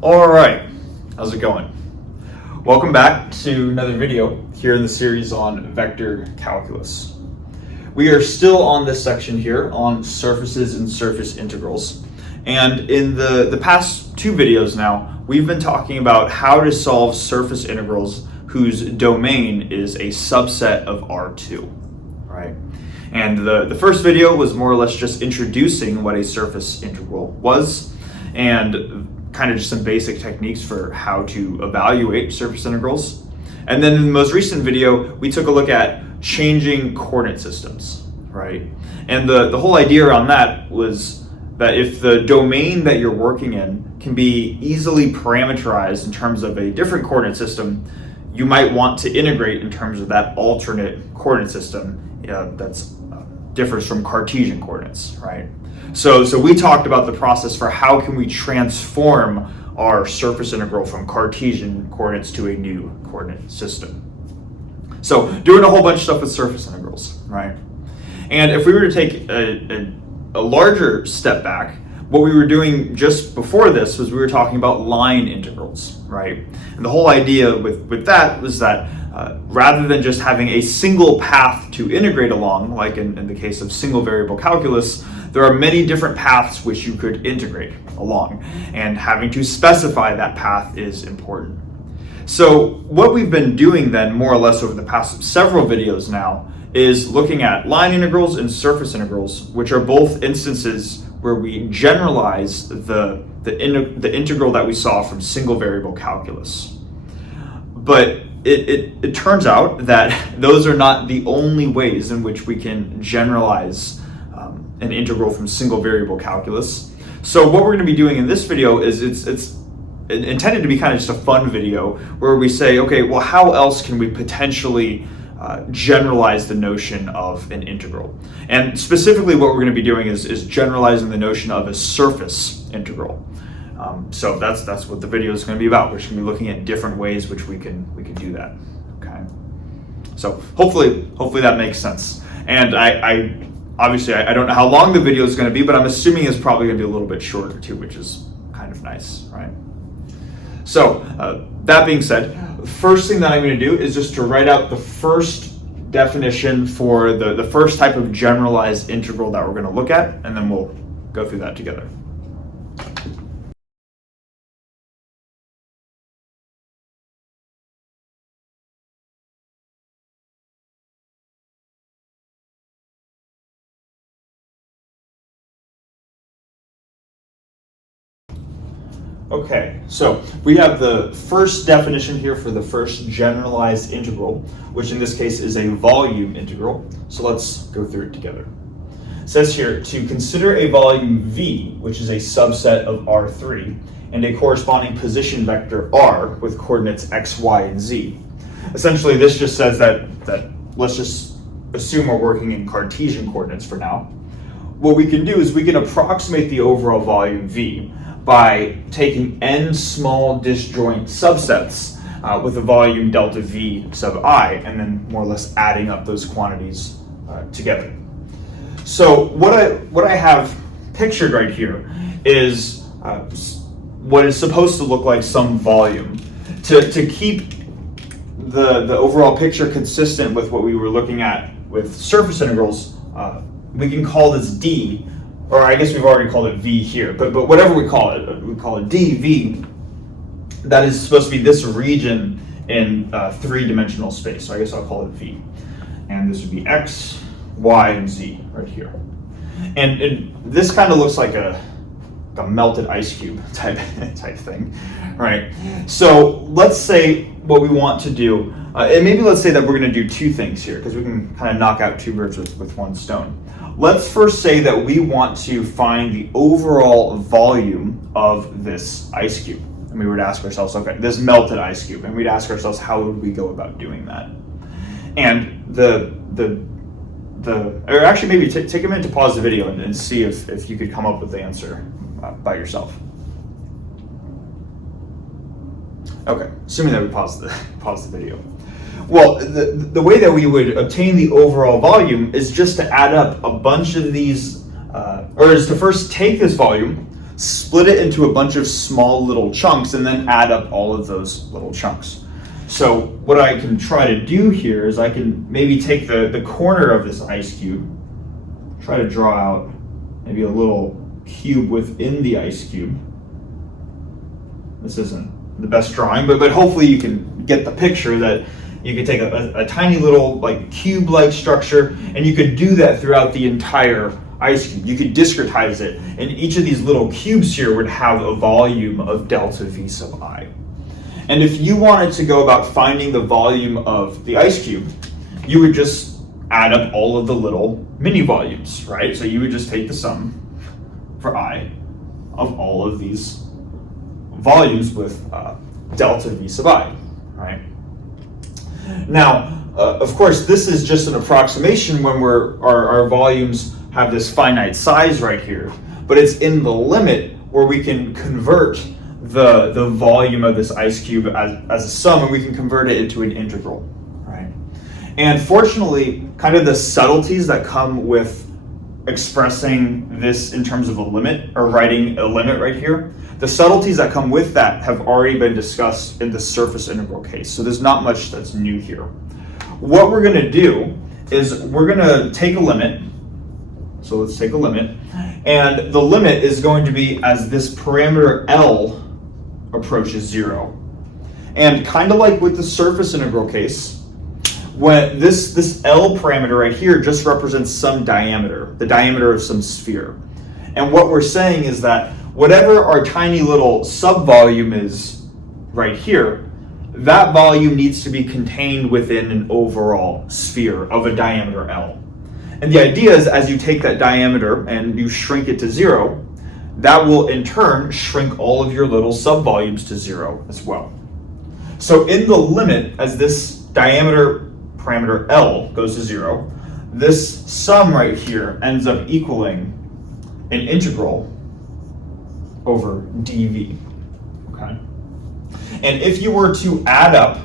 All right, how's it going? Welcome back to another video here in the series on vector calculus. We are still on this section here on surfaces and surface integrals. And in the past two videos now, we've been talking about how to solve surface integrals whose domain is a subset of R2, right? And the first video was more or less just introducing what a surface integral was and kind of just some basic techniques for how to evaluate surface integrals. And then in the most recent video, we took a look at changing coordinate systems, right? And the whole idea around that was that if the domain that you're working in can be easily parameterized in terms of a different coordinate system, you might want to integrate in terms of that alternate coordinate system that's differs from Cartesian coordinates, right? So we talked about the process for how can we transform our surface integral from Cartesian coordinates to a new coordinate system. So doing a whole bunch of stuff with surface integrals, right? And if we were to take a larger step back, what we were doing just before this was we were talking about line integrals, right? And the whole idea with that was that rather than just having a single path to integrate along, like in the case of single variable calculus, there are many different paths which you could integrate along, and having to specify that path is important. So what we've been doing then, more or less over the past several videos now, is looking at line integrals and surface integrals, which are both instances where we generalize the integral that we saw from single variable calculus. But it turns out that those are not the only ways in which we can generalize an integral from single variable calculus. So what we're going to be doing in this video is it's intended to be kind of just a fun video where we say, okay, well, how else can we potentially generalize the notion of an integral? And specifically what we're going to be doing is generalizing the notion of a surface integral. So that's what the video is going to be about. We're just going to be looking at different ways which we can do that. Okay. So hopefully that makes sense. And I obviously I don't know how long the video is going to be, but I'm assuming it's probably going to be a little bit shorter too, which is kind of nice, right? So that being said, the first thing that I'm going to do is just to write out the first definition for the first type of generalized integral that we're going to look at, and then we'll go through that together. Okay, so we have the first definition here for the first generalized integral, which in this case is a volume integral. So let's go through it together. It says here to consider a volume V, which is a subset of R3, and a corresponding position vector R with coordinates X, Y, and Z. Essentially, this just says that let's just assume we're working in Cartesian coordinates for now. What we can do is we can approximate the overall volume V by taking n small disjoint subsets with a volume delta V sub I, and then more or less adding up those quantities together. So what I have pictured right here is what is supposed to look like some volume. To keep the overall picture consistent with what we were looking at with surface integrals, we can call this D, or I guess we've already called it V here, but whatever we call it dV. That is supposed to be this region in three-dimensional space. So I guess I'll call it V. And this would be X, Y, and Z right here. And this kind of looks like a melted ice cube type thing, right? So let's say what we want to do, and maybe let's say that we're going to do two things here, because we can kind of knock out two birds with one stone. Let's first say that we want to find the overall volume of this ice cube. And we would ask ourselves, okay, this melted ice cube, and we'd ask ourselves, how would we go about doing that? And or actually maybe take a minute to pause the video and see if you could come up with the answer by yourself. Okay, assuming that we pause the video. Well, the way that we would obtain the overall volume is just to add up a bunch of these, or is to first take this volume, split it into a bunch of small little chunks, and then add up all of those little chunks. So what I can try to do here is I can maybe take the corner of this ice cube, try to draw out maybe a little cube within the ice cube. This isn't the best drawing, but hopefully you can get the picture that you could take a tiny little like cube-like structure, and you could do that throughout the entire ice cube. You could discretize it, and each of these little cubes here would have a volume of delta V sub I. And if you wanted to go about finding the volume of the ice cube, you would just add up all of the little mini volumes, right? So you would just take the sum for I of all of these volumes with delta V sub I, right? Now, of course, this is just an approximation when our volumes have this finite size right here, but it's in the limit where we can convert the volume of this ice cube as a sum, and we can convert it into an integral, right? And fortunately, kind of the subtleties that come with expressing this in terms of a limit, or writing a limit right here, the subtleties that come with that have already been discussed in the surface integral case, so there's not much that's new here. What we're going to do is we're going to take a limit. So let's take a limit, and the limit is going to be as this parameter L approaches 0. And kind of like with the surface integral case, when this L parameter right here just represents some diameter, the diameter of some sphere. And what we're saying is that whatever our tiny little subvolume is right here, that volume needs to be contained within an overall sphere of a diameter L. And the idea is, as you take that diameter and you shrink it to 0, that will in turn shrink all of your little subvolumes to 0 as well. So in the limit, as this diameter parameter L goes to 0, this sum right here ends up equaling an integral over dV, okay? And if you were to add up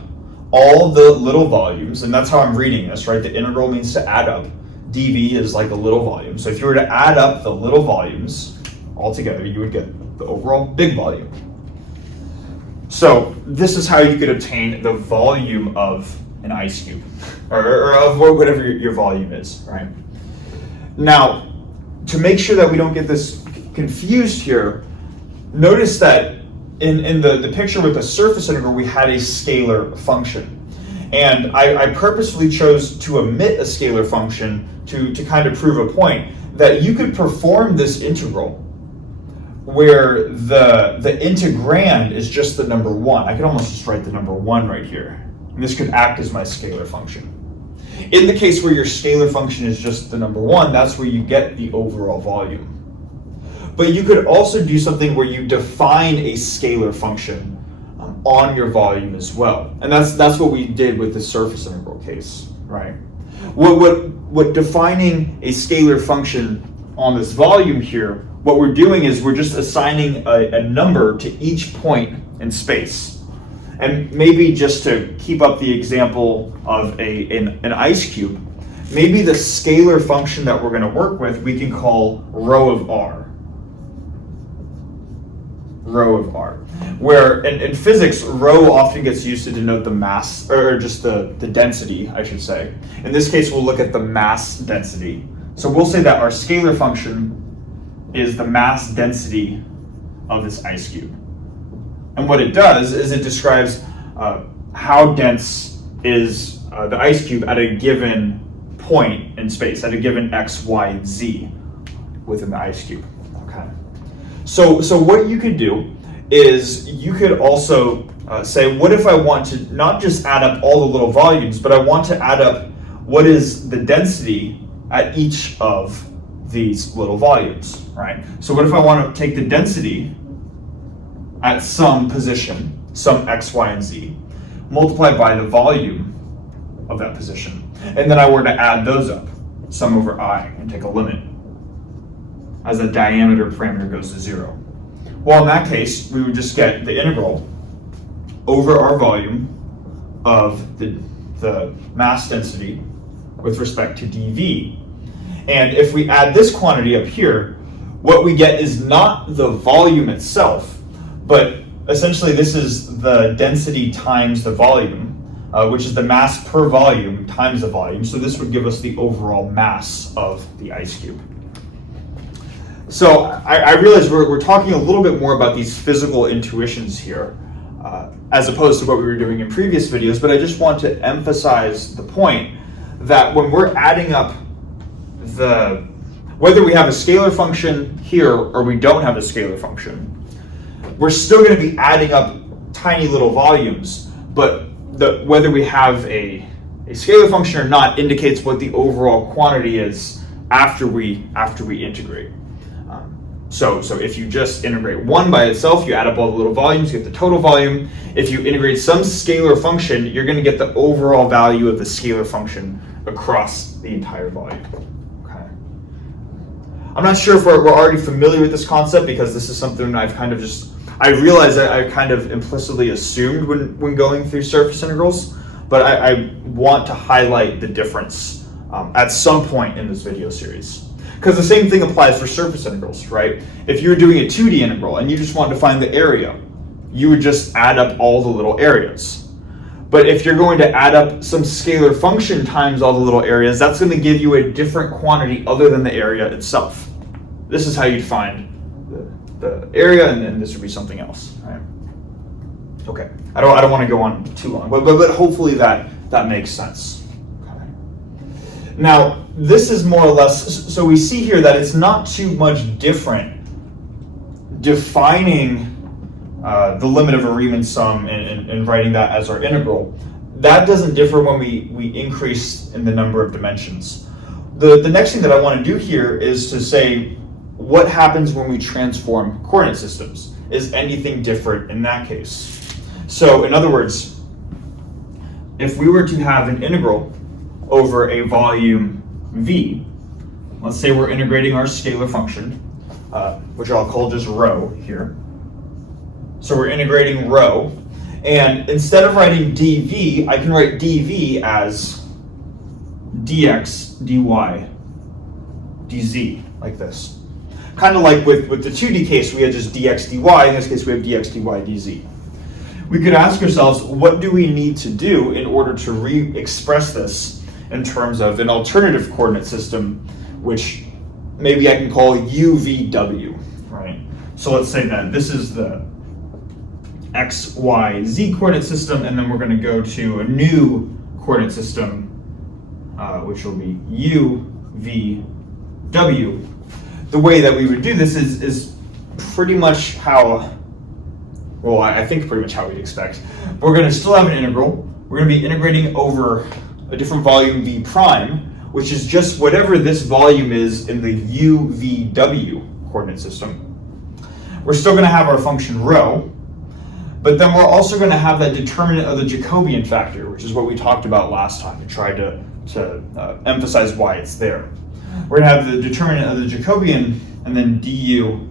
all the little volumes, and that's how I'm reading this, right? The integral means to add up. dV is like a little volume. So if you were to add up the little volumes all together, you would get the overall big volume. So this is how you could obtain the volume of an ice cube, or of whatever your volume is, right? Now, to make sure that we don't get this confused here, notice that in the picture with the surface integral, we had a scalar function. And I purposefully chose to omit a scalar function to kind of prove a point that you could perform this integral where the integrand is just the number 1. I could almost just write the number 1 right here. And this could act as my scalar function. In the case where your scalar function is just the number 1, that's where you get the overall volume. But you could also do something where you define a scalar function on your volume as well. And that's what we did with the surface integral case, right? What defining a scalar function on this volume here, what we're doing is we're just assigning a number to each point in space. And maybe just to keep up the example of an ice cube, maybe the scalar function that we're going to work with we can call rho of r. Rho of r. Where in physics, rho often gets used to denote the mass, or just the density, I should say. In this case, we'll look at the mass density. So we'll say that our scalar function is the mass density of this ice cube. And what it does is it describes how dense is the ice cube at a given point in space, at a given x, y, and z within the ice cube. Okay. So what you could do is you could also say, what if I want to not just add up all the little volumes, but I want to add up what is the density at each of these little volumes, right? So what if I want to take the density at some position, some x, y, and z, multiplied by the volume of that position, and then I were to add those up, sum over I, and take a limit as the diameter parameter goes to 0. Well, in that case, we would just get the integral over our volume of the mass density with respect to dV. And if we add this quantity up here, what we get is not the volume itself, but essentially this is the density times the volume, which is the mass per volume times the volume. So this would give us the overall mass of the ice cube. So I realize we're talking a little bit more about these physical intuitions here, as opposed to what we were doing in previous videos, but I just want to emphasize the point that when we're adding up whether we have a scalar function here or we don't have a scalar function, we're still going to be adding up tiny little volumes, but whether we have a scalar function or not indicates what the overall quantity is after we integrate. So if you just integrate 1 by itself, you add up all the little volumes, you get the total volume. If you integrate some scalar function, you're going to get the overall value of the scalar function across the entire volume. Okay. I'm not sure if we're already familiar with this concept, because this is something I realize that I kind of implicitly assumed when going through surface integrals, but I want to highlight the difference at some point in this video series. Because the same thing applies for surface integrals, right? If you're doing a 2D integral and you just want to find the area, you would just add up all the little areas. But if you're going to add up some scalar function times all the little areas, that's going to give you a different quantity other than the area itself. This is how you'd find the area, and then this would be something else, right? Okay, I don't want to go on too long, but hopefully that makes sense. Now, this is more or less, so we see here that it's not too much different defining the limit of a Riemann sum and writing that as our integral. That doesn't differ when we increase in the number of dimensions. The next thing that I want to do here is to say, what happens when we transform coordinate systems? Is anything different in that case? So, in other words, if we were to have an integral over a volume V, let's say we're integrating our scalar function, which I'll call just rho here. So we're integrating rho, and instead of writing dv, I can write dv as dx, dy, dz, like this. Kind of like with the 2D case, we had just dx, dy. In this case, we have dx, dy, dz. We could ask ourselves, what do we need to do in order to re-express this in terms of an alternative coordinate system, which maybe I can call UVW, right? So let's say that this is the X, Y, Z coordinate system, and then we're going to go to a new coordinate system, which will be UVW. The way that we would do this is pretty much how, well, I think pretty much how we'd expect. We're going to still have an integral. We're going to be integrating over a different volume V prime, which is just whatever this volume is in the UVW coordinate system. We're still going to have our function rho, but then we're also going to have that determinant of the Jacobian factor, which is what we talked about last time to try to emphasize why it's there. We're going to have the determinant of the Jacobian, and then du,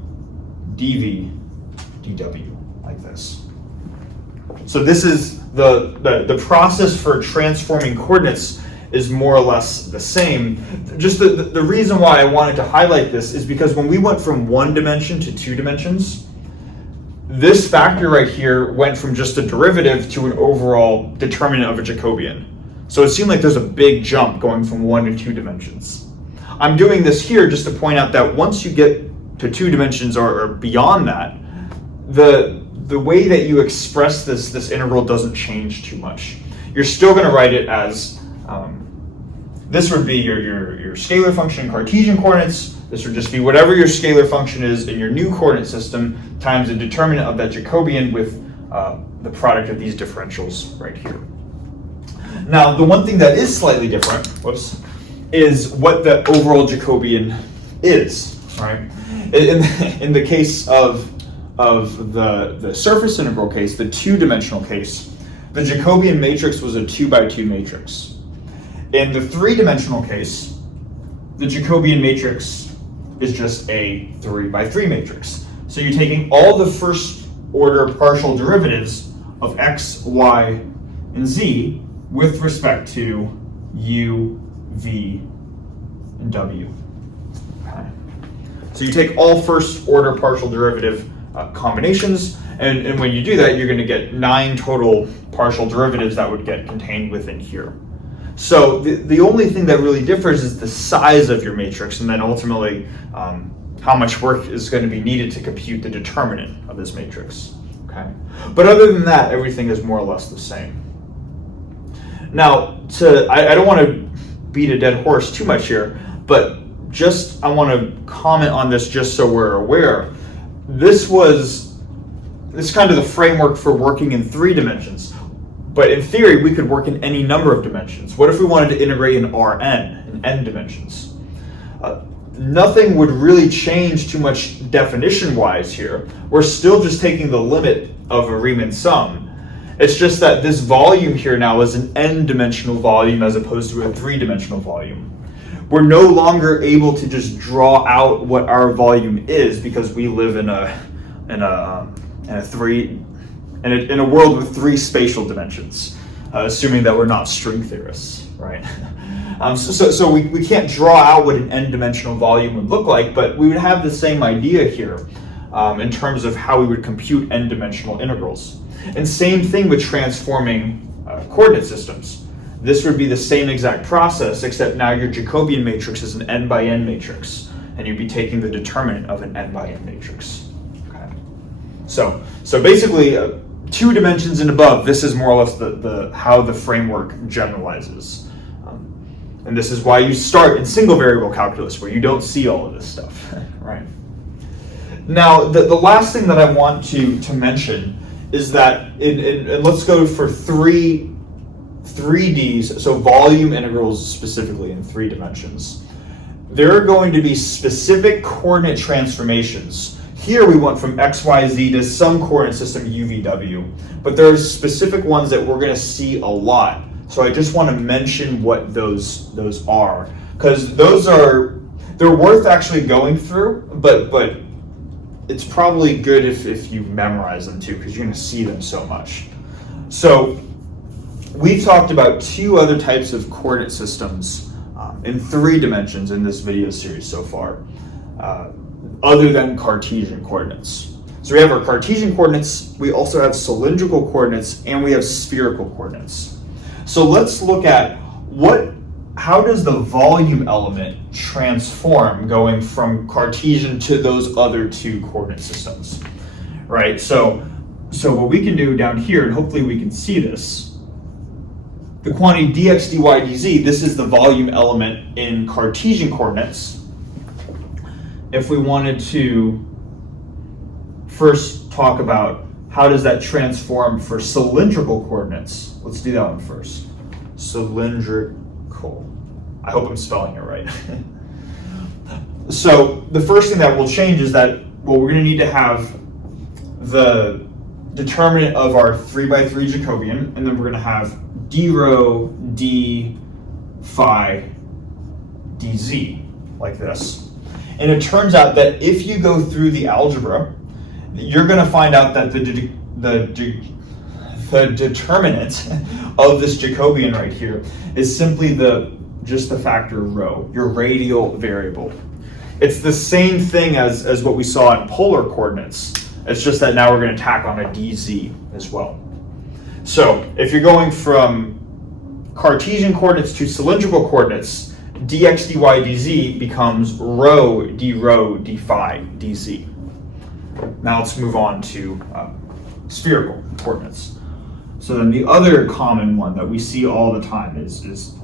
dv, dw, like this. So this is the process for transforming coordinates is more or less the same. Just the reason why I wanted to highlight this is because when we went from 1 dimension to 2 dimensions, this factor right here went from just a derivative to an overall determinant of a Jacobian. So it seemed like there's a big jump going from 1 to 2 dimensions. I'm doing this here just to point out that once you get to 2 dimensions or beyond that, the way that you express this integral doesn't change too much. You're still going to write it as this would be your scalar function in Cartesian coordinates. This would just be whatever your scalar function is in your new coordinate system times the determinant of that Jacobian with the product of these differentials right here. Now, the one thing that is slightly different, is what the overall Jacobian is, right? In the case of the surface integral case, the 2-dimensional case, the Jacobian matrix was a 2 by 2 matrix. In the 3-dimensional case, the Jacobian matrix is just a 3 by 3 matrix. So you're taking all the first order partial derivatives of x, y, and z with respect to u, v, and w. Okay. So you take all first order partial derivative combinations, and when you do that, you're going to get 9 total partial derivatives that would get contained within here. So the only thing that really differs is the size of your matrix, and then ultimately how much work is going to be needed to compute the determinant of this matrix. Okay, but other than that, everything is more or less the same. Now, I don't want to beat a dead horse too much here, but I want to comment on this just so we're aware. This is kind of the framework for working in 3 dimensions. But in theory, we could work in any number of dimensions. What if we wanted to integrate in Rn, in n dimensions? Nothing would really change too much definition-wise here. We're still just taking the limit of a Riemann sum. It's just that this volume here now is an n-dimensional volume as opposed to a 3-dimensional volume. We're no longer able to just draw out what our volume is because we live in a world with 3 spatial dimensions, assuming that we're not string theorists, right? So we can't draw out what an n-dimensional volume would look like, but we would have the same idea here in terms of how we would compute n-dimensional integrals. And same thing with transforming coordinate systems. This would be the same exact process, except now your Jacobian matrix is an n by n matrix, and you'd be taking the determinant of an n by n matrix. Okay. So basically, 2 dimensions and above, this is more or less how the framework generalizes. And this is why you start in single variable calculus, where you don't see all of this stuff, right? Now, the last thing that I want to mention is that, and let's go for 3Ds, so volume integrals specifically in 3 dimensions. There are going to be specific coordinate transformations. Here we went from x, y, z to some coordinate system u, v, w, but there are specific ones that we're going to see a lot. So I just want to mention what those are, because they're worth actually going through, but it's probably good if you memorize them too, because you're going to see them so much. So we've talked about 2 other types of coordinate systems in 3 dimensions in this video series so far, other than Cartesian coordinates. So we have our Cartesian coordinates, we also have cylindrical coordinates, and we have spherical coordinates. So let's look at how does the volume element transform going from Cartesian to those other 2 coordinate systems, right? So what we can do down here, and hopefully we can see this, the quantity dx, dy, dz, this is the volume element in Cartesian coordinates. If we wanted to first talk about how does that transform for cylindrical coordinates, let's do that one first. Cylindrical. I hope I'm spelling it right. So the first thing that will change is that, well, we're going to need to have the determinant of our 3x3 Jacobian, and then we're going to have d rho d phi dz, like this. And it turns out that if you go through the algebra, you're going to find out that the determinant of this Jacobian right here is simply just the factor rho, your radial variable. It's the same thing as what we saw in polar coordinates. It's just that now we're going to tack on a dz as well. So if you're going from Cartesian coordinates to cylindrical coordinates, dx, dy, dz becomes rho d phi dz. Now let's move on to spherical coordinates. So then the other common one that we see all the time is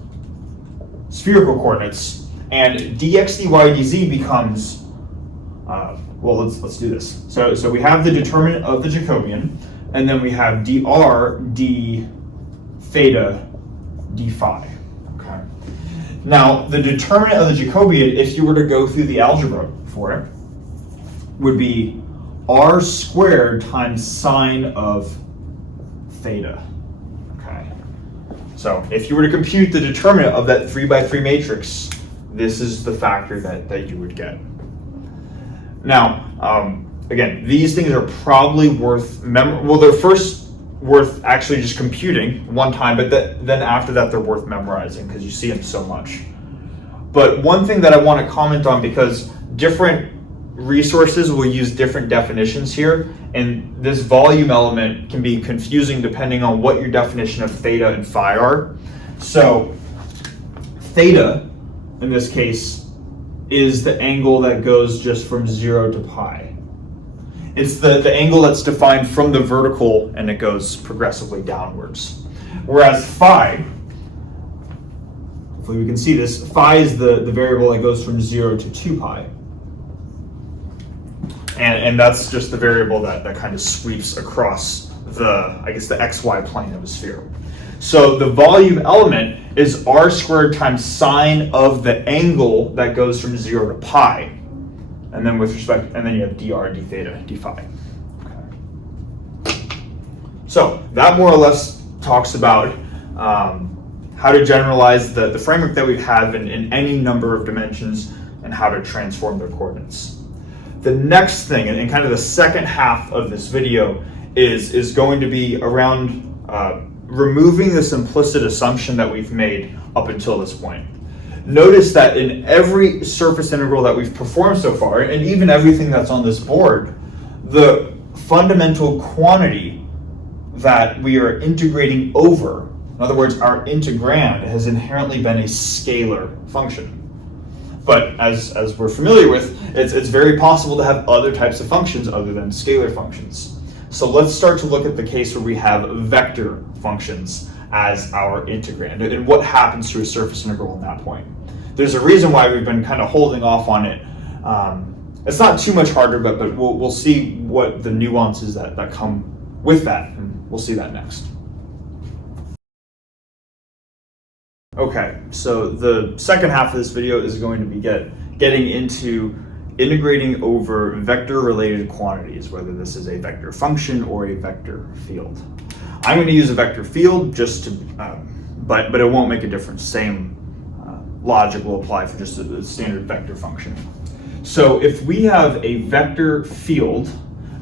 spherical coordinates, and dx, dy, dz becomes, well, let's do this. So we have the determinant of the Jacobian, and then we have dr d theta d phi. Okay. Now the determinant of the Jacobian, if you were to go through the algebra for it, would be r squared times sine of theta. Okay. So if you were to compute the determinant of that 3x3 matrix, this is the factor that you would get. Now, again, these things are probably worth they're first worth actually just computing one time, but then after that they're worth memorizing because you see them so much. But one thing that I want to comment on, because different resources will use different definitions here, and this volume element can be confusing depending on what your definition of theta and phi are. So theta, in this case, is the angle that goes just from 0 to pi. It's the angle that's defined from the vertical and it goes progressively downwards. Whereas phi, hopefully we can see this, phi is the variable that goes from 0 to 2 pi. And that's just the variable that kind of sweeps across the xy plane of a sphere. So the volume element is r squared times sine of the angle that goes from 0 to pi. And then and then you have dr, d theta, d phi. Okay. So that more or less talks about how to generalize the framework that we have in any number of dimensions and how to transform their coordinates. The next thing, and kind of the second half of this video, is going to be around removing this implicit assumption that we've made up until this point. Notice that in every surface integral that we've performed so far, and even everything that's on this board, the fundamental quantity that we are integrating over, in other words, our integrand, has inherently been a scalar function. But as we're familiar with, it's very possible to have other types of functions other than scalar functions. So let's start to look at the case where we have vector functions as our integrand, and what happens to a surface integral at that point. There's a reason why we've been kind of holding off on it. It's not too much harder, but we'll see what the nuances that come with that, and we'll see that next. Okay, so the second half of this video is going to be getting into integrating over vector-related quantities, whether this is a vector function or a vector field. I'm going to use a vector field just to, but it won't make a difference. Same logic will apply for just a standard vector function. So if we have a vector field,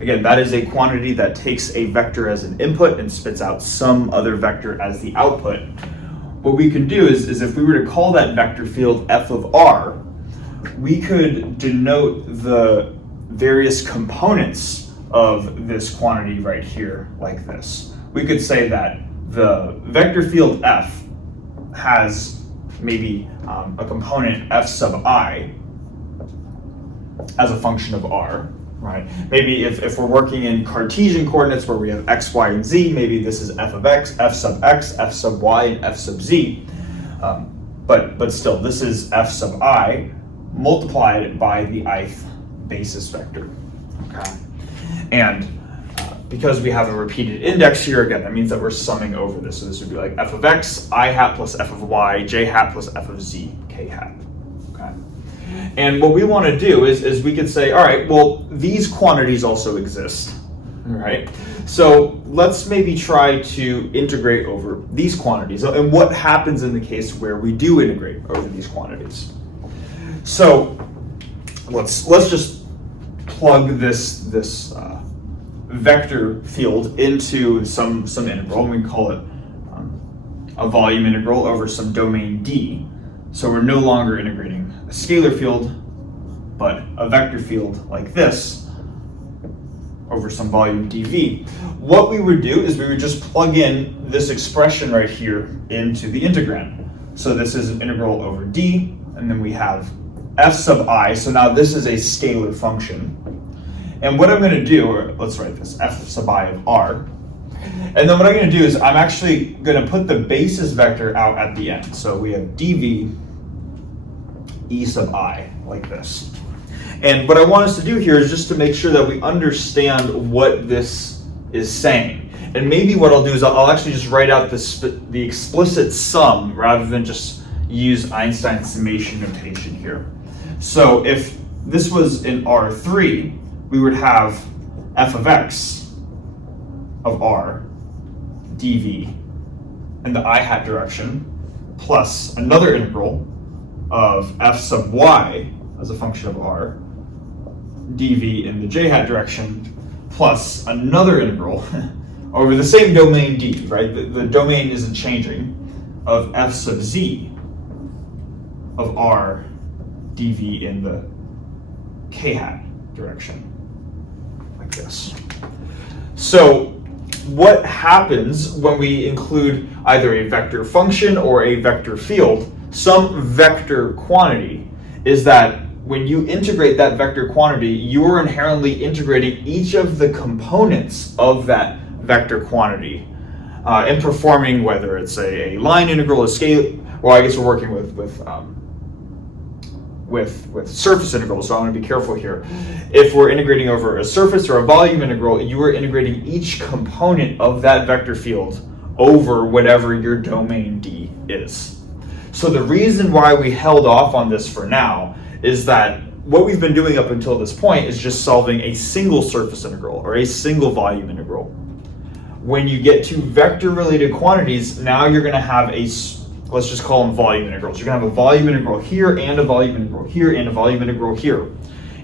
again, that is a quantity that takes a vector as an input and spits out some other vector as the output. What we can do is if we were to call that vector field f of r, we could denote the various components of this quantity right here like this. We could say that the vector field f has maybe a component f sub I as a function of r, right? Maybe if we're working in Cartesian coordinates where we have x, y, and z, maybe this is f of x, f sub y, and f sub z. But still, this is f sub I multiplied by the ith basis vector, okay? And because we have a repeated index here, again, that means that we're summing over this. So this would be like f of x, I hat plus f of y, j hat plus f of z, k hat, okay? And what we want to do is we could say, all right, well, these quantities also exist, all right? So let's maybe try to integrate over these quantities. And what happens in the case where we do integrate over these quantities? So let's just plug this vector field into some integral, and we can call it a volume integral over some domain D. So we're no longer integrating a scalar field, but a vector field like this over some volume dv. What we would do is we would just plug in this expression right here into the integrand. So this is an integral over d, and then we have f sub I. So now this is a scalar function. And what I'm going to do, or let's write this, f sub I of r. And then what I'm going to do is I'm actually going to put the basis vector out at the end. So we have dv e sub I, like this. And what I want us to do here is just to make sure that we understand what this is saying. And maybe what I'll do is I'll actually just write out the explicit sum rather than just use Einstein's summation notation here. So if this was in R3, we would have f of x of r dv in the I hat direction plus another integral of f sub y as a function of r dv in the j hat direction plus another integral over the same domain d, right? The domain isn't changing, of f sub z of r dv in the k hat direction, like this. So what happens when we include either a vector function or a vector field, some vector quantity, is that when you integrate that vector quantity, you are inherently integrating each of the components of that vector quantity and performing, whether it's a line integral, a scale, well, I guess we're working with surface integrals, so I'm going to be careful here. If we're integrating over a surface or a volume integral, you are integrating each component of that vector field over whatever your domain D is. So the reason why we held off on this for now is that what we've been doing up until this point is just solving a single surface integral or a single volume integral. When you get to vector-related quantities, now you're going to have let's just call them volume integrals. You're going to have a volume integral here and a volume integral here and a volume integral here.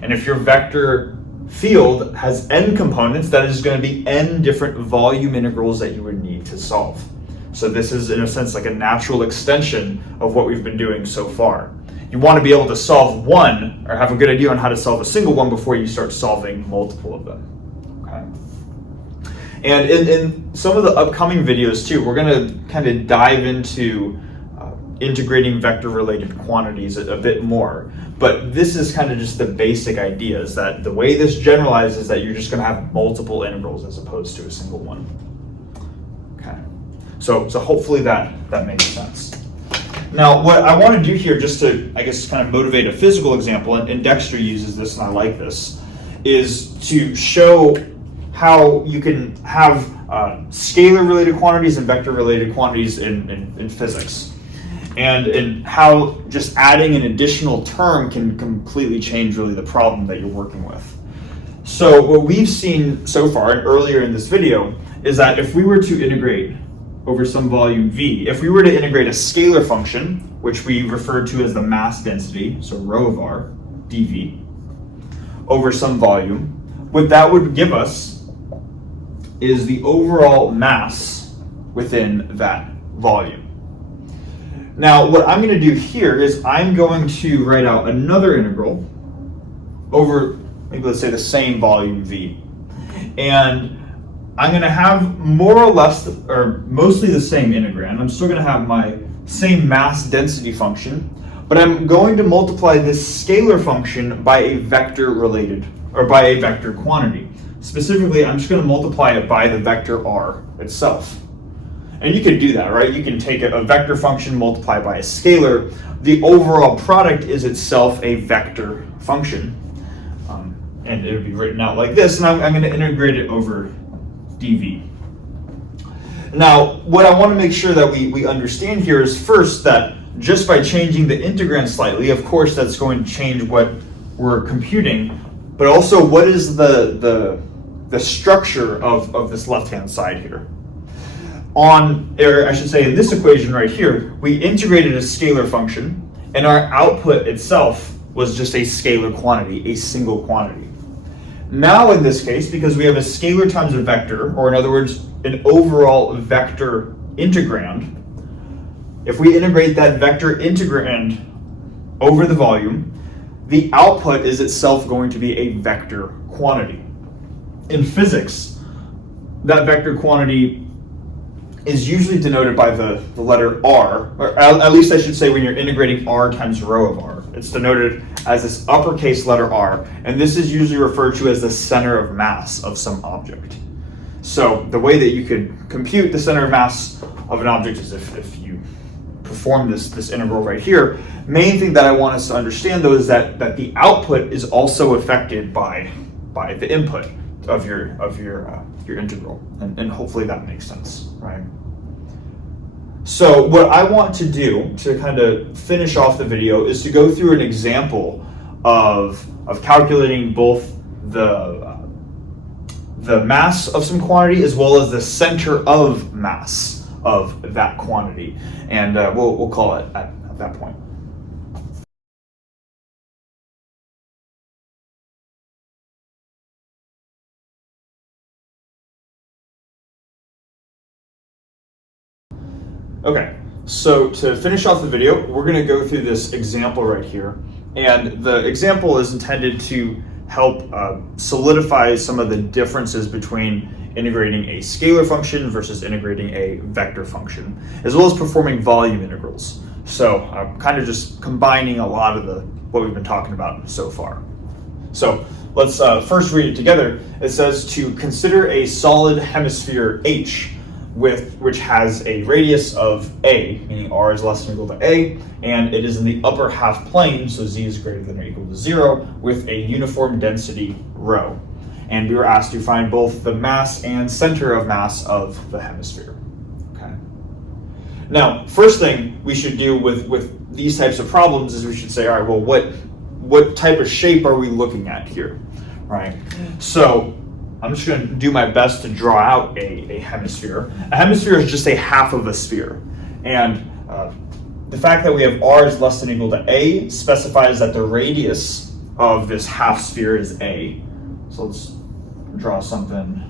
And if your vector field has n components, that is going to be n different volume integrals that you would need to solve. So this is, in a sense, like a natural extension of what we've been doing so far. You want to be able to solve one, or have a good idea on how to solve a single one before you start solving multiple of them. Okay. And in some of the upcoming videos too, we're going to kind of dive into integrating vector-related quantities a bit more. But this is kind of just the basic idea, is that the way this generalizes is that you're just going to have multiple integrals as opposed to a single one. Okay. So hopefully that makes sense. Now, what I want to do here, just to, I guess, kind of motivate a physical example, and Dexter uses this and I like this, is to show how you can have scalar-related quantities and vector-related quantities in physics. And how just adding an additional term can completely change really the problem that you're working with. So what we've seen so far, and earlier in this video, is that if we were to integrate over some volume V, if we were to integrate a scalar function, which we refer to as the mass density, so rho of r, dV, over some volume, what that would give us is the overall mass within that volume. Now, what I'm going to do here is I'm going to write out another integral over, maybe let's say the same volume V. And I'm going to have more or less, or mostly the same integrand. I'm still going to have my same mass density function, but I'm going to multiply this scalar function by a vector related, or by a vector quantity. Specifically, I'm just going to multiply it by the vector r itself. And you can do that, right? You can take a vector function, multiply by a scalar. The overall product is itself a vector function. And it would be written out like this, and I'm going to integrate it over dV. Now, what I want to make sure that we understand here is first that just by changing the integrand slightly, of course that's going to change what we're computing, but also what is the structure of this left-hand side here. Or I should say in this equation right here, we integrated a scalar function, and our output itself was just a scalar quantity, a single quantity. Now in this case, because we have a scalar times a vector, or in other words, an overall vector integrand, if we integrate that vector integrand over the volume, the output is itself going to be a vector quantity. In physics, that vector quantity is usually denoted by the letter r, or at least I should say when you're integrating r times rho of r. It's denoted as this uppercase letter r, and this is usually referred to as the center of mass of some object. So the way that you could compute the center of mass of an object is if you perform this integral right here. Main thing that I want us to understand though is that the output is also affected by the input of your integral, and hopefully that makes sense, right? So what I want to do to kind of finish off the video is to go through an example of calculating both the mass of some quantity as well as the center of mass of that quantity, and we'll call it at that point. Okay, so to finish off the video, we're going to go through this example right here, and the example is intended to help solidify some of the differences between integrating a scalar function versus integrating a vector function, as well as performing volume integrals. So kind of just combining a lot of what we've been talking about so far. So let's first read it together. It says to consider a solid hemisphere H which has a radius of a, meaning r is less than or equal to a, and it is in the upper half plane, so z is greater than or equal to 0, with a uniform density rho. And we were asked to find both the mass and center of mass of the hemisphere. Okay. Now, first thing we should do with these types of problems is we should say, all right, well, what type of shape are we looking at here, right? So I'm just going to do my best to draw out a hemisphere. A hemisphere is just a half of a sphere. And the fact that we have r is less than or equal to a specifies that the radius of this half sphere is a. So let's draw something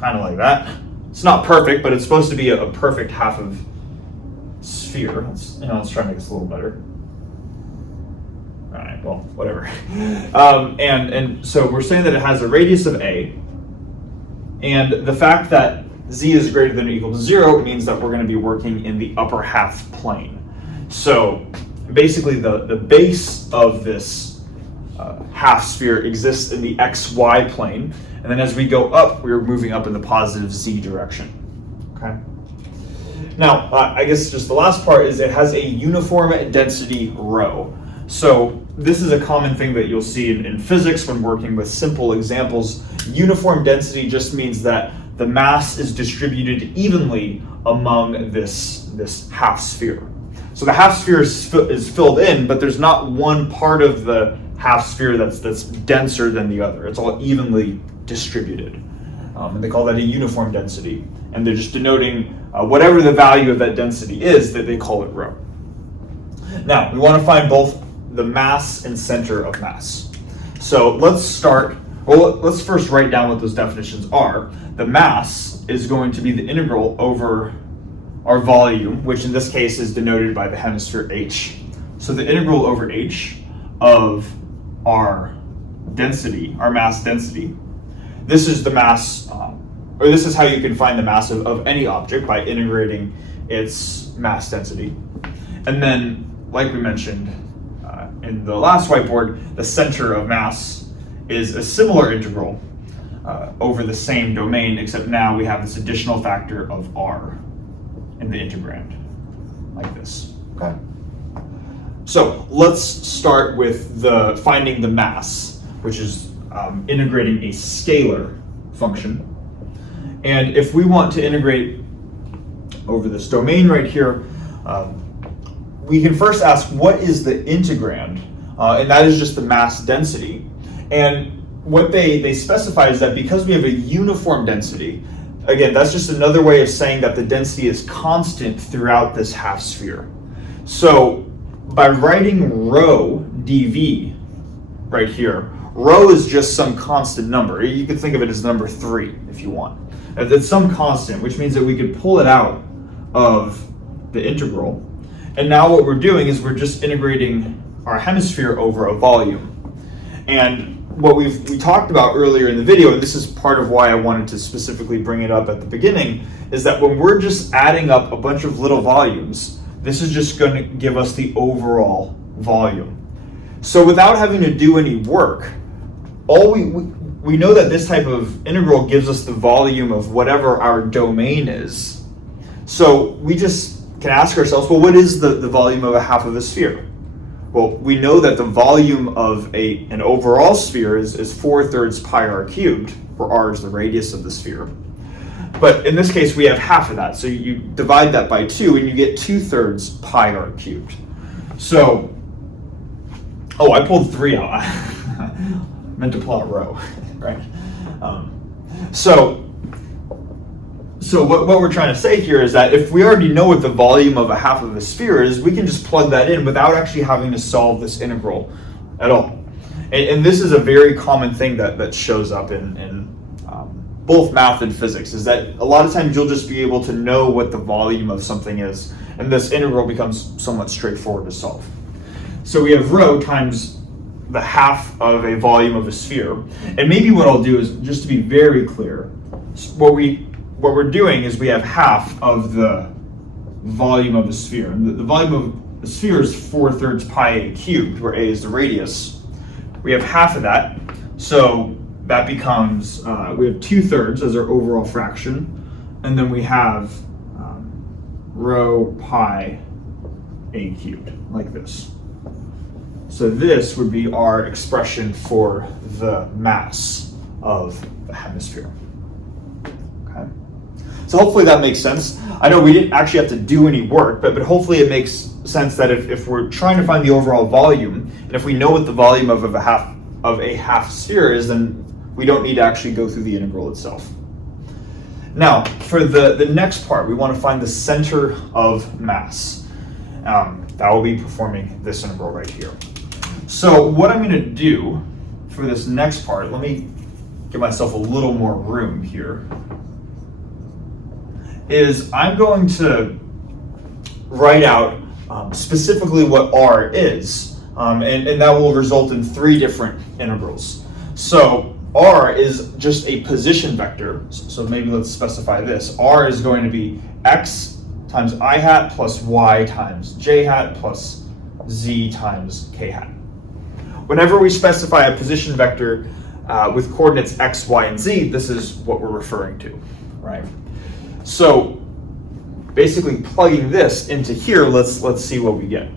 kind of like that. It's not perfect, but it's supposed to be a perfect half of sphere. Let's try to make this a little better. All right, well, whatever. And so we're saying that it has a radius of a, and the fact that z is greater than or equal to 0 means that we're going to be working in the upper half plane. So basically the base of this half sphere exists in the xy plane, and then as we go up, we're moving up in the positive z direction. Okay. Now, I guess just the last part is it has a uniform density rho. So this is a common thing that you'll see in physics when working with simple examples. Uniform density just means that the mass is distributed evenly among this half sphere. So the half sphere is filled in, but there's not one part of the half sphere that's denser than the other. It's all evenly distributed. And they call that a uniform density. And they're just denoting whatever the value of that density is, that they call it rho. Now, we want to find both the mass and center of mass. So let's first write down what those definitions are. The mass is going to be the integral over our volume, which in this case is denoted by the hemisphere H. So the integral over H of our density, our mass density, this is the mass, or this is how you can find the mass of any object, by integrating its mass density. And then, like we mentioned in the last whiteboard, the center of mass is a similar integral over the same domain, except now we have this additional factor of r in the integrand, like this. Okay. So let's start with finding the mass, which is integrating a scalar function. And if we want to integrate over this domain right here, we can first ask, what is the integrand? And that is just the mass density. And what they specify is that because we have a uniform density, again, that's just another way of saying that the density is constant throughout this half sphere. So by writing rho dv right here, rho is just some constant number. You could think of it as number 3 if you want. It's some constant, which means that we could pull it out of the integral. And now what we're doing is we're just integrating our hemisphere over a volume. And what we talked about earlier in the video, and this is part of why I wanted to specifically bring it up at the beginning, is that when we're just adding up a bunch of little volumes, this is just going to give us the overall volume. So without having to do any work, we know that this type of integral gives us the volume of whatever our domain is. So we just can ask ourselves, well, what is the volume of a half of a sphere? Well, we know that the volume of an overall sphere is 4/3 pi r cubed, where r is the radius of the sphere. But in this case, we have half of that. So you divide that by 2 and you get 2/3 pi r cubed. So, oh, I pulled 3 out. Meant to pull out rho, right? So what we're trying to say here is that if we already know what the volume of a half of a sphere is, we can just plug that in without actually having to solve this integral at all. And this is a very common thing that shows up in both math and physics, is that a lot of times you'll just be able to know what the volume of something is, and this integral becomes somewhat straightforward to solve. So we have rho times the half of a volume of a sphere. And maybe what I'll do is, just to be very clear, what we're doing is we have half of the volume of a sphere. And the volume of a sphere is 4/3 pi a cubed, where a is the radius. We have half of that, so that becomes, we have 2/3 as our overall fraction, and then we have rho pi a cubed, like this. So this would be our expression for the mass of the hemisphere. Okay. So hopefully that makes sense. I know we didn't actually have to do any work, but hopefully it makes sense that if we're trying to find the overall volume, and if we know what the volume of a half sphere is, then we don't need to actually go through the integral itself. Now, for the next part, we want to find the center of mass. That will be performing this integral right here. So what I'm going to do for this next part, let me give myself a little more room here, is I'm going to write out specifically what R is, and that will result in 3 different integrals. So R is just a position vector, so maybe let's specify this. R is going to be x times I hat plus y times j hat plus z times k hat. Whenever we specify a position vector with coordinates x, y, and z, this is what we're referring to, right? So basically plugging this into here, let's see what we get.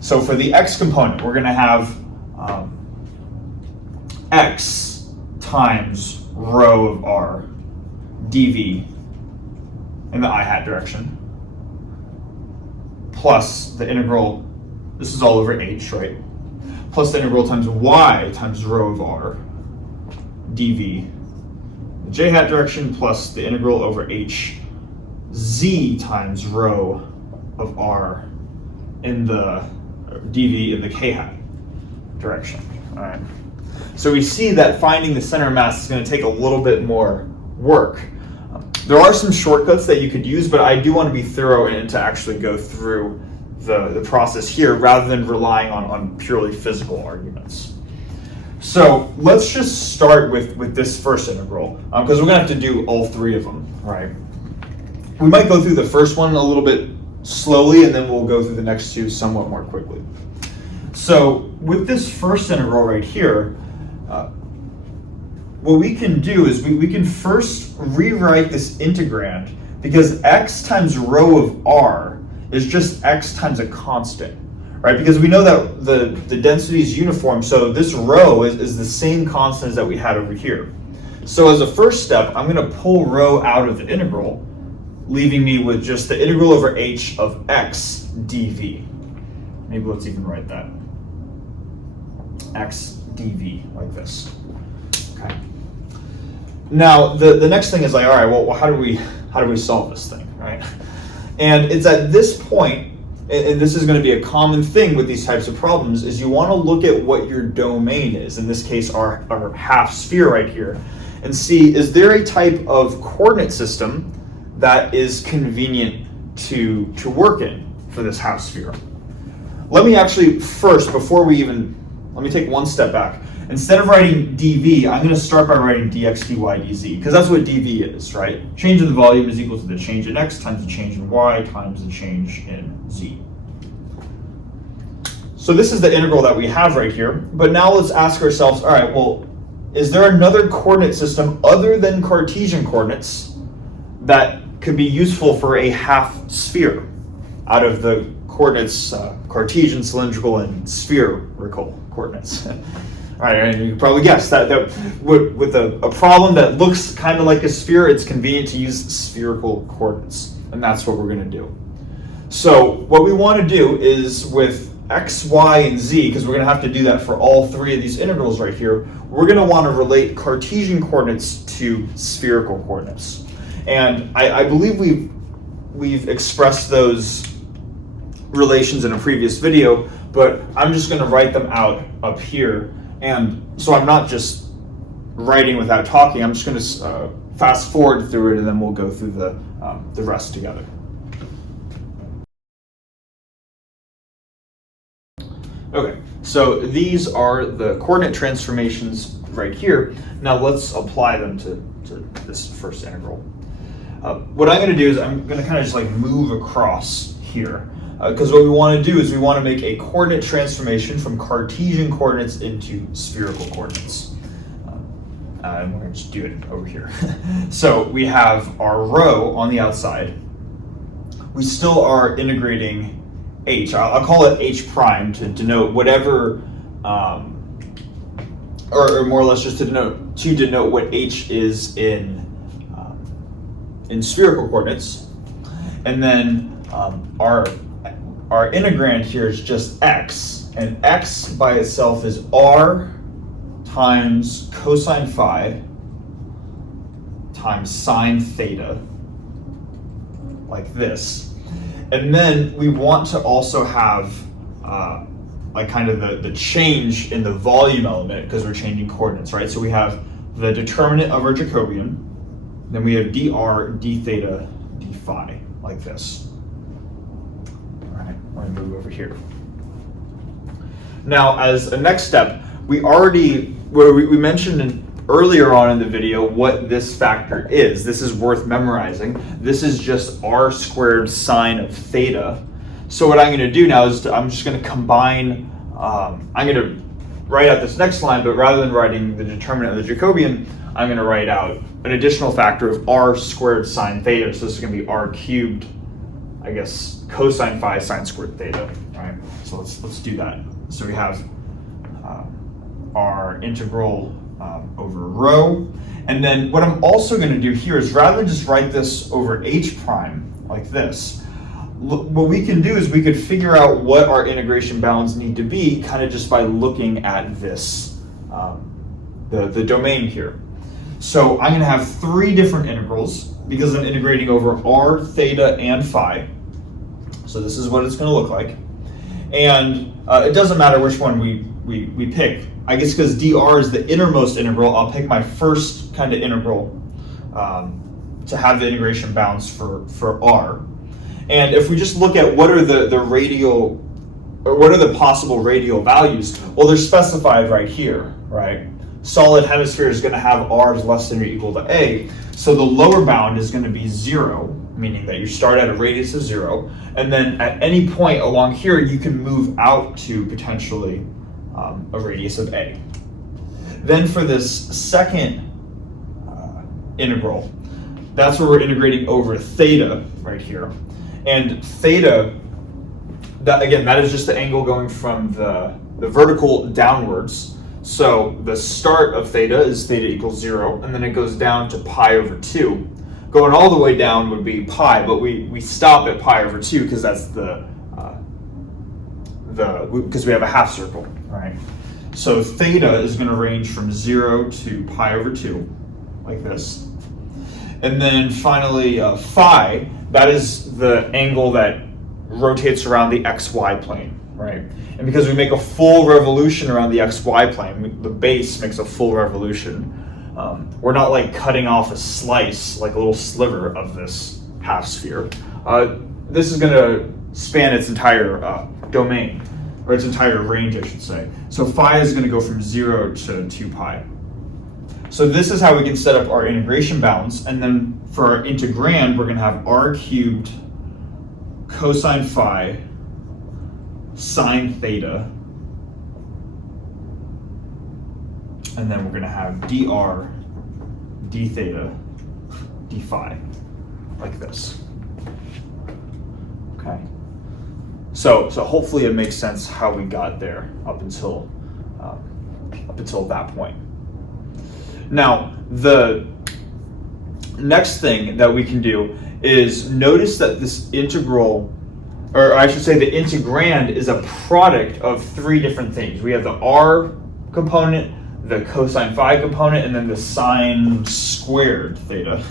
So for the x component, we're going to have x times rho of r dv in the I hat direction, plus the integral, this is all over h, right? Plus the integral times y times rho of r dv in the j hat direction, plus the integral over h z times rho of r in the dv in the k hat direction. All right. So we see that finding the center of mass is going to take a little bit more work. There are some shortcuts that you could use, but I do want to be thorough and to actually go through the process here rather than relying on purely physical arguments. So let's just start with this first integral, because we're going to have to do all 3 of them, right? We might go through the first one a little bit slowly, and then we'll go through the next 2 somewhat more quickly. So with this first integral right here, what we can do is we can first rewrite this integrand, because x times rho of r is just x times a constant, right? Because we know that the density is uniform, so this rho is the same constant that we had over here. So as a first step, I'm going to pull rho out of the integral, leaving me with just the integral over h of x dv. Maybe let's even write that. X dv, like this. Okay. Now the next thing is like, all right, well how do we solve this thing, right? And it's at this point, and this is going to be a common thing with these types of problems, is you want to look at what your domain is, in this case our half sphere right here, and see, is there a type of coordinate system that is convenient to work in for this half sphere. Let me actually first, let me take one step back. Instead of writing dv, I'm going to start by writing dx, dy, dz, because that's what dv is, right? Change in the volume is equal to the change in x times the change in y times the change in z. So this is the integral that we have right here, but now let's ask ourselves, all right, well, is there another coordinate system other than Cartesian coordinates that could be useful for a half sphere out of the coordinates Cartesian, cylindrical, and spherical coordinates? All right, and you can probably guess that with a problem that looks kind of like a sphere, it's convenient to use spherical coordinates, and that's what we're going to do. So what we want to do is with x, y, and z, because we're going to have to do that for all 3 of these integrals right here, we're going to want to relate Cartesian coordinates to spherical coordinates. And I believe we've expressed those relations in a previous video, but I'm just going to write them out up here. And so I'm not just writing without talking, I'm just going to fast forward through it, and then we'll go through the rest together. Okay, So these are the coordinate transformations right here. Now let's apply them to this first integral. What I'm going to do is I'm going to kind of just like move across here, because what we want to do is we want to make a coordinate transformation from Cartesian coordinates into spherical coordinates. And we're going to just do it over here. So we have our rho on the outside. We still are integrating h. I'll call it h prime to denote whatever, or more or less just to denote what h is in spherical coordinates. And then our integrand here is just x, and x by itself is r times cosine phi times sine theta, like this. And then we want to also have like kind of the change in the volume element, because we're changing coordinates, right? So we have the determinant of our Jacobian, then we have dr, d theta, d phi, like this. All right, we're gonna move over here. Now, as a next step, we mentioned earlier on in the video what this factor is. This is worth memorizing. This is just r squared sine of theta. So what I'm going to do now is I'm just going to combine, I'm going to write out this next line, but rather than writing the determinant of the Jacobian, I'm going to write out an additional factor of r squared sine theta. So this is going to be r cubed, I guess, cosine phi sine squared theta, right? So let's do that. So we have our integral over rho. And then what I'm also going to do here is, rather than just write this over h prime like this, what we can do is we could figure out what our integration bounds need to be kind of just by looking at this, the domain here. So I'm going to have three different integrals because I'm integrating over r, theta, and phi. So this is what it's going to look like. And it doesn't matter which one we pick. I guess because dr is the innermost integral, I'll pick my first kind of integral to have the integration bounds for r. And if we just look at what are the radial, or what are the possible radial values, well, they're specified right here, right? Solid hemisphere is going to have r is less than or equal to a, so the lower bound is going to be 0, meaning that you start at a radius of 0, and then at any point along here you can move out to potentially a radius of a. Then for this second integral, that's where we're integrating over theta right here. And theta, that is just the angle going from the vertical downwards. So the start of theta is theta equals 0, and then it goes down to pi over 2. Going all the way down would be pi, but we stop at pi over 2 because that's because we have a half circle, right? So theta is going to range from 0 to pi over 2, like this. And then finally phi, that is the angle that rotates around the xy plane, right? And because we make a full revolution around the xy plane, the base makes a full revolution. We're not like cutting off a slice, like a little sliver of this half sphere. This is going to span its entire domain, or its entire range, I should say. So phi is going to go from 0 to 2 pi. So this is how we can set up our integration bounds. And then for our integrand, we're going to have r cubed cosine phi sine theta. And then we're going to have dr d theta d phi, like this. Okay. So hopefully it makes sense how we got there up until that point. Now, the next thing that we can do is notice that this integral, or I should say the integrand, is a product of three different things. We have the r component, the cosine phi component, and then the sine squared theta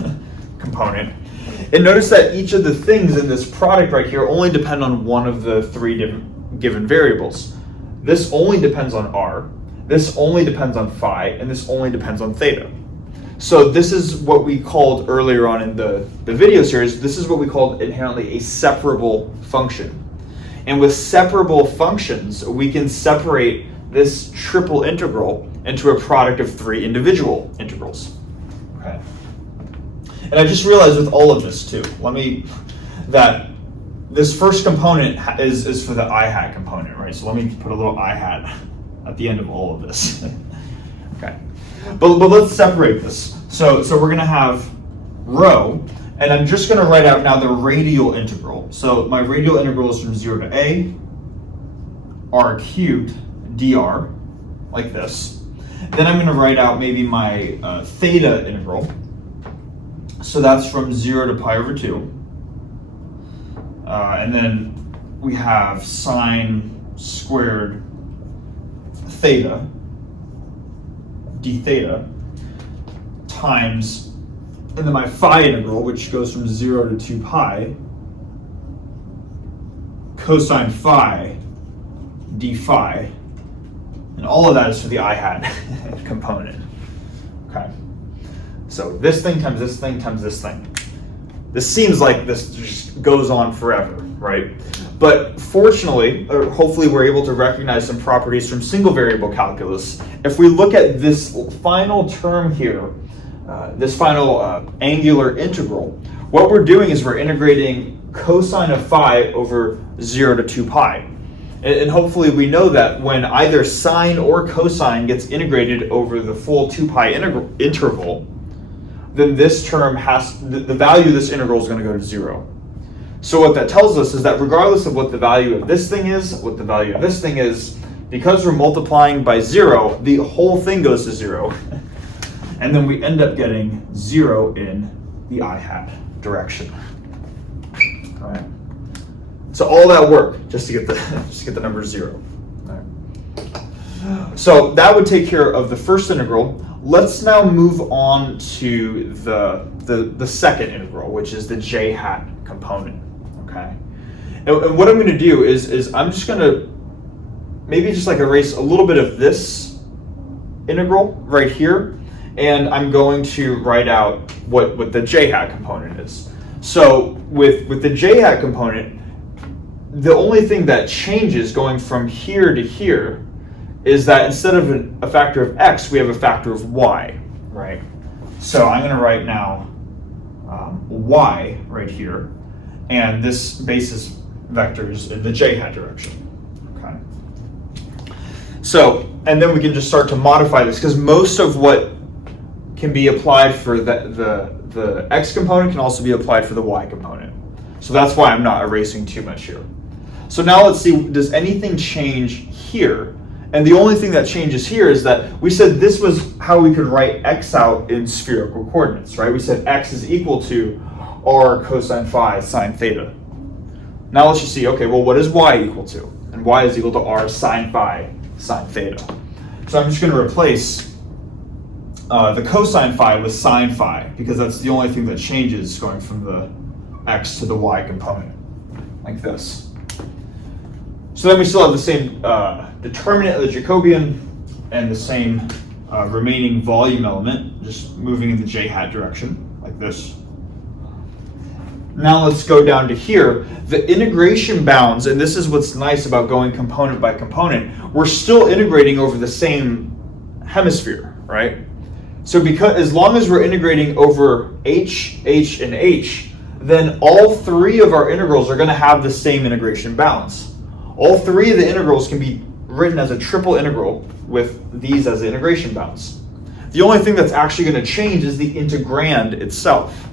component. And notice that each of the things in this product right here only depend on one of the three different given variables. This only depends on r, this only depends on phi, and this only depends on theta. So this is what we called earlier on in the video series, this is what we called inherently a separable function. And with separable functions, we can separate this triple integral into a product of 3 individual integrals. Okay. And I just realized with all of this too, that this first component is for the I hat component, right? So let me put a little I hat at the end of all of this. Okay. But let's separate this. So we're going to have rho, and I'm just going to write out now the radial integral. So my radial integral is from 0 to a, r cubed dr, like this. Then I'm going to write out maybe my theta integral. So that's from 0 to pi over 2. And then we have sine squared theta, d theta, times, and then my phi integral, which goes from 0 to 2 pi, cosine phi, d phi, and all of that is for the I hat component. Okay. So this thing times this thing times this thing. This seems like this just goes on forever, right? But fortunately, or hopefully we're able to recognize some properties from single variable calculus. If we look at this final term here, this final angular integral, what we're doing is we're integrating cosine of phi over 0 to 2 pi. And hopefully we know that when either sine or cosine gets integrated over the full 2 pi interval, then this term the value of this integral is going to go to 0. So what that tells us is that regardless of what the value of this thing is, what the value of this thing is, because we're multiplying by 0, the whole thing goes to 0. And then we end up getting 0 in the I hat direction. All right. So all that work just to get the number 0. All right. So that would take care of the first integral. Let's now move on to the second integral, which is the j hat component. Okay. And what I'm going to do is I'm just going to maybe just like erase a little bit of this integral right here, and I'm going to write out what the j hat component is. So with the j hat component, the only thing that changes going from here to here is that instead of a factor of x, we have a factor of y, right? So I'm going to write now y right here, and this basis vector is in the j hat direction. Okay. So, and then we can just start to modify this, because most of what can be applied for the x component can also be applied for the y component. So that's why I'm not erasing too much here. So now let's see, does anything change here? And the only thing that changes here is that we said this was how we could write x out in spherical coordinates, right? We said x is equal to r cosine phi sine theta. Now let's just see, okay, well, what is y equal to? And y is equal to r sine phi sine theta. So I'm just going to replace the cosine phi with sine phi, because that's the only thing that changes going from the x to the y component, like this. So then we still have the same determinant of the Jacobian and the same remaining volume element, just moving in the j hat direction, like this. Now let's go down to here. The integration bounds, and this is what's nice about going component by component, we're still integrating over the same hemisphere, right? So as long as we're integrating over h, h, and h, then all 3 of our integrals are going to have the same integration bounds. All 3 of the integrals can be written as a triple integral with these as the integration bounds. The only thing that's actually going to change is the integrand itself.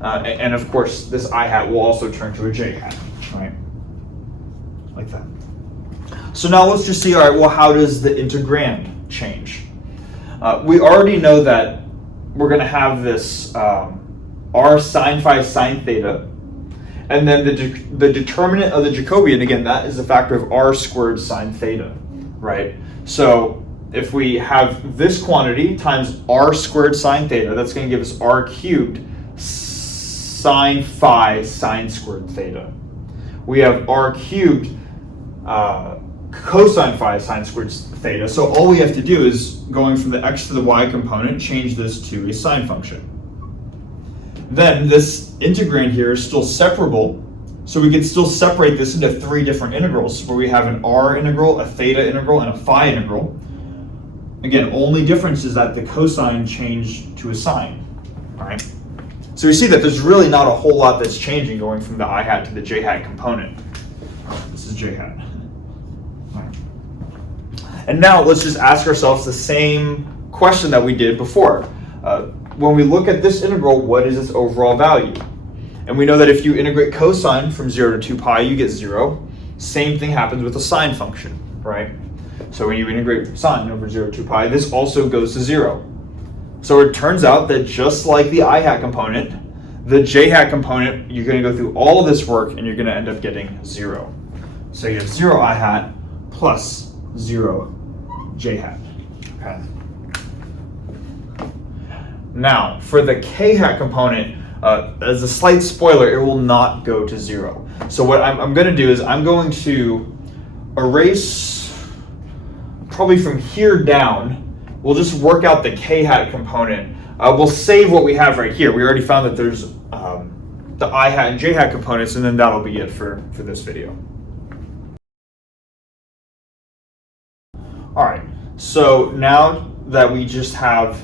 And of course, this I hat will also turn to a j hat, right? Like that. So now let's just see, all right, well, how does the integrand change? We already know that we're going to have this r sine phi sine theta, and then the determinant of the Jacobian, again, that is a factor of r squared sine theta, right? So if we have this quantity times r squared sine theta, that's going to give us r cubed sine phi sine squared theta. We have r cubed cosine phi sine squared theta. So all we have to do is, going from the x to the y component, change this to a sine function. Then this integrand here is still separable So we can still separate this into three different integrals where we have an r integral, a theta integral, and a phi integral. Again, only difference is that the cosine changed to a sine, right? So we see that there's really not a whole lot that's changing going from the I hat to the j hat component. This is j hat. And now let's just ask ourselves the same question that we did before. When we look at this integral, what is its overall value? And we know that if you integrate cosine from 0 to 2 pi, you get 0. Same thing happens with a sine function, right? So when you integrate sine over 0 to 2 pi, this also goes to 0. So it turns out that just like the I hat component, the j hat component, you're going to go through all of this work and you're going to end up getting 0. So you have 0 I hat plus 0 j hat. Okay. Now, for the k hat component, as a slight spoiler, it will not go to 0. So what I'm going to do is I'm going to erase, probably from here down, we'll just work out the k hat component. We'll save what we have right here. We already found that there's the I hat and j hat components, and then that'll be it for this video. All right, so now that we just have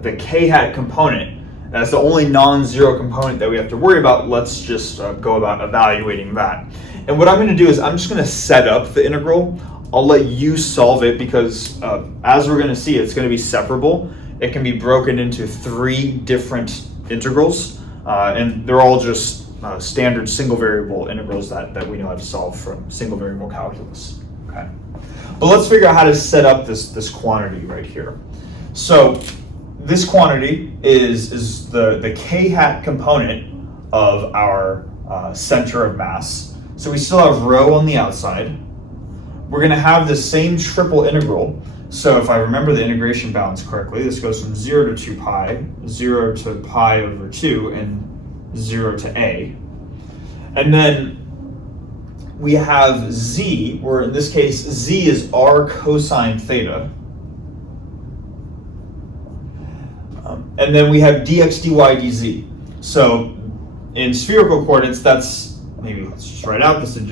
the k hat component, that's the only non-zero component that we have to worry about. Let's just go about evaluating that. And what I'm going to do is I'm just going to set up the integral. I'll let you solve it because as we're going to see, it's going to be separable. It can be broken into three different integrals, and they're all just standard single variable integrals that we know how to solve from single variable calculus. Okay. But let's figure out how to set up this quantity right here. So this quantity is the k hat component of our center of mass. So we still have rho on the outside. We're going to have the same triple integral. So if I remember the integration bounds correctly, this goes from 0 to 2 pi, 0 to pi over 2, and 0 to a. And then we have z, where in this case, z is r cosine theta. And then we have dx, dy, dz. So in spherical coordinates, that's, maybe let's just write out, this is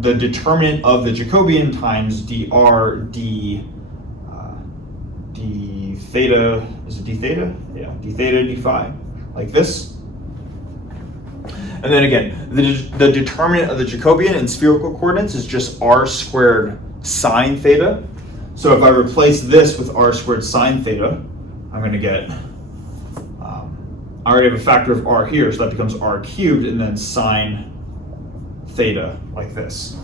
the determinant of the Jacobian times dr, d theta, is it d theta? Yeah, d theta, d phi, like this. And then again, the determinant of the Jacobian in spherical coordinates is just r squared sine theta. So if I replace this with r squared sine theta, I'm going to get, I already have a factor of r here, so that becomes r cubed, and then sine theta, like this.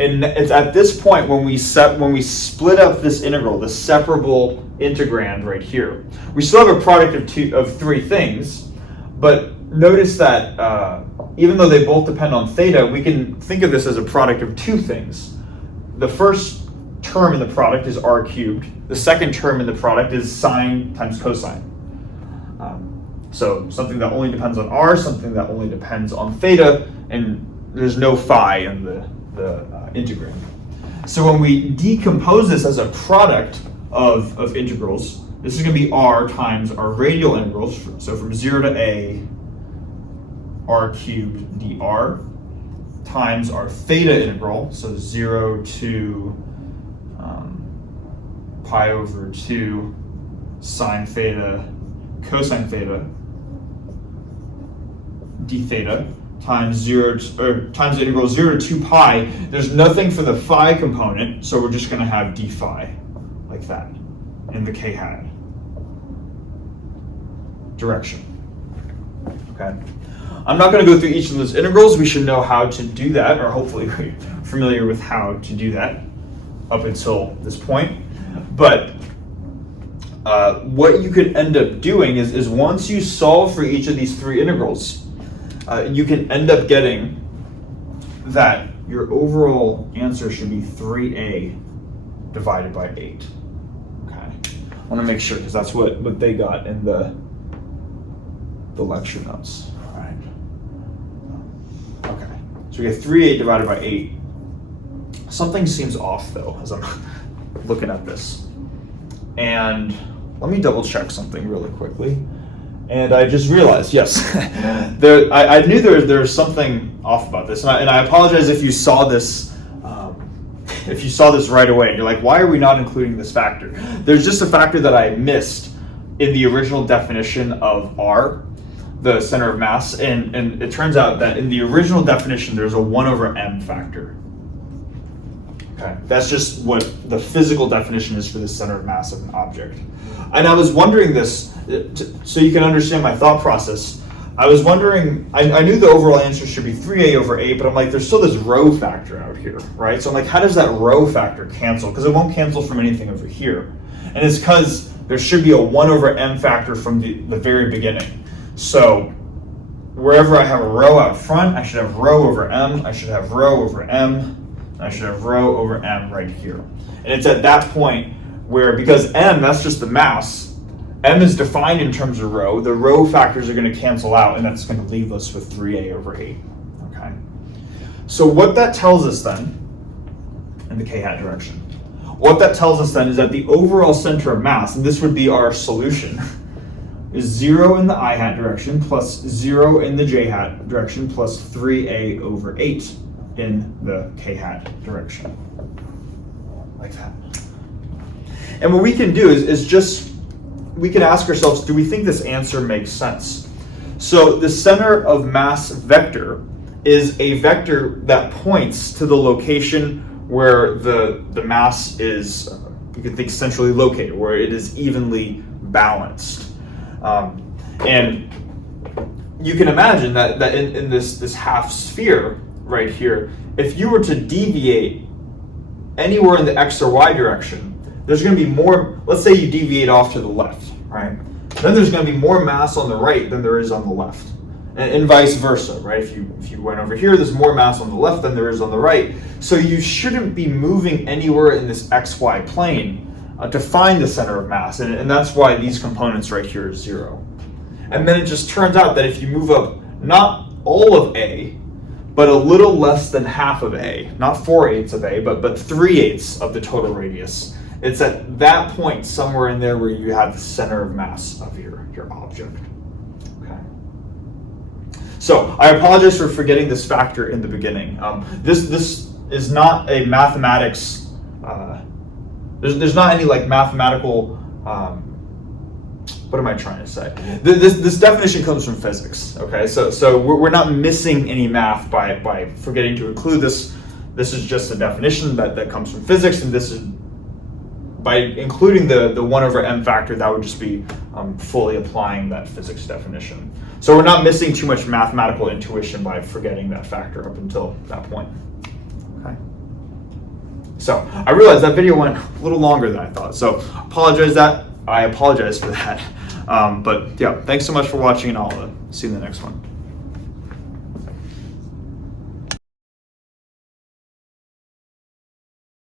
And it's at this point when we split up this integral, the separable integrand right here, we still have a product of three things, but notice that even though they both depend on theta, we can think of this as a product of two things. The first term in the product is r cubed. The second term in the product is sine times cosine. So something that only depends on r, something that only depends on theta, and there's no phi in the integrand. So when we decompose this as a product of integrals, this is going to be r times our radial integrals. So from 0 to a, r cubed dr, times our theta integral, so 0 to pi over 2 sine theta cosine theta d theta, times times the integral 0 to 2 pi. There's nothing for the phi component, so we're just going to have d phi, like that, in the k hat direction. Okay. I'm not going to go through each of those integrals. We should know how to do that, or hopefully we're familiar with how to do that up until this point. But what you could end up doing is once you solve for each of these three integrals, you can end up getting that your overall answer should be 3a divided by 8. Okay. I want to make sure because that's what they got in the lecture notes. All right. Okay. So we get 3a divided by 8. Something seems off though as I'm looking at this. And let me double check something really quickly. And I just realized, yes, I knew there was something off about this, and I apologize if you saw this. If you saw this right away, you're like, why are we not including this factor? There's just a factor that I missed in the original definition of R, the center of mass, and it turns out that in the original definition, there's a 1 over m factor. Okay, that's just what the physical definition is for the center of mass of an object. And I was wondering this, so you can understand my thought process. I was wondering, I knew the overall answer should be 3a over 8, but I'm like, there's still this rho factor out here, right? So I'm like, how does that rho factor cancel? Because it won't cancel from anything over here. And it's because there should be a 1 over m factor from the very beginning. So wherever I have a rho out front, I should have rho over m, I should have rho over m, and I should have rho over m right here. And it's at that point where, because m, that's just the mass, m is defined in terms of rho, the rho factors are going to cancel out, and that's going to leave us with 3a over 8. Okay. So what that tells us then, in the k-hat direction, what that tells us then is that the overall center of mass, and this would be our solution, is 0 in the i-hat direction plus 0 in the j-hat direction plus 3a over 8 in the k-hat direction. Like that. And what we can do is just, we can ask ourselves, do we think this answer makes sense? So the center of mass vector is a vector that points to the location where the mass is, you can think centrally located, where it is evenly balanced. And you can imagine that in this half sphere right here, if you were to deviate anywhere in the x or y direction, there's going to be more, let's say you deviate off to the left, right? Then there's going to be more mass on the right than there is on the left. And vice versa, right? If you went over here, there's more mass on the left than there is on the right. So you shouldn't be moving anywhere in this xy plane to find the center of mass. And that's why these components right here are 0. And then it just turns out that if you move up not all of A, but a little less than half of A, not 4/8 of A, but 3/8 of the total radius, it's at that point somewhere in there where you have the center of mass of your object. Okay. So I apologize for forgetting this factor in the beginning. This is not a mathematics. There's not any like mathematical. What am I trying to say? This definition comes from physics. Okay, so we're not missing any math by forgetting to include this. This is just a definition that comes from physics, and this is by including the 1 over m factor, that would just be fully applying that physics definition. So we're not missing too much mathematical intuition by forgetting that factor up until that point. Okay. So I realized that video went a little longer than I thought. So I apologize for that. But yeah, thanks so much for watching, and I'll see you in the next one.